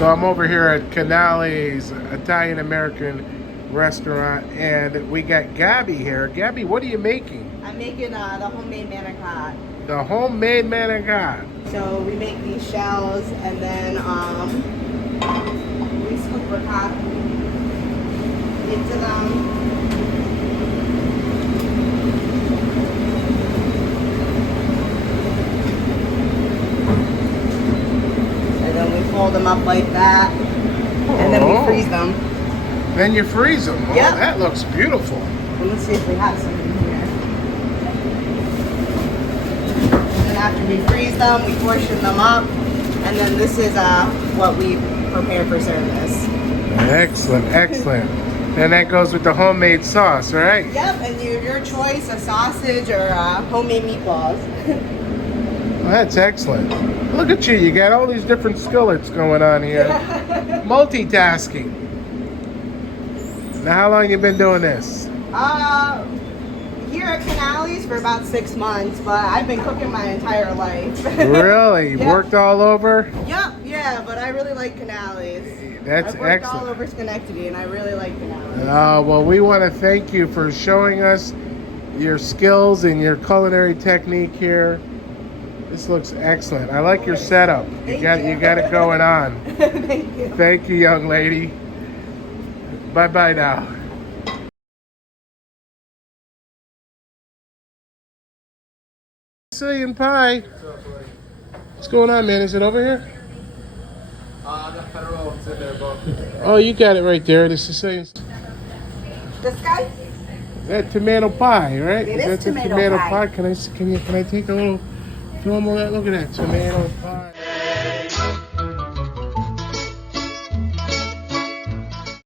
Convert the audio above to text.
So I'm over here at Canali's Italian-American restaurant, and we got Gabby here. Gabby, what are you making? I'm making the homemade manicotti. The homemade manicotti. So we make these shells, and then we scoop ricotta into them. And then we fold them up like that, and then we freeze them. Then you freeze them. Oh, yep. That looks beautiful. And let's see if we have some in here. And then after we freeze them, we portion them up, and then this is what we prepare for service. Excellent, excellent. And that goes with the homemade sauce, right? Yep, and your choice of sausage or homemade meatballs. Well, that's excellent. Look at you. You got all these different skillets going on here. Multitasking. Now, how long you been doing this? Here at Canali's for about 6 months, but I've been cooking my entire life. Really? Yep. Worked all over? Yep, yeah, but I really like Canali's. That's I've worked excellent. all over Schenectady, and I really like Canali's. Well, we want to thank you for showing us your skills and your culinary technique here. This looks excellent. I like your setup. You got it going on. Thank you. Thank you, young lady. Bye-bye now. Sicilian pie. What's going on, man? Is it over here? I don't know if it's in there, but... Oh, you got it right there. The Sicilian. This guy? Is that tomato pie, right? It is that tomato pie. Can I take a little film of that? Look at that tomato pie.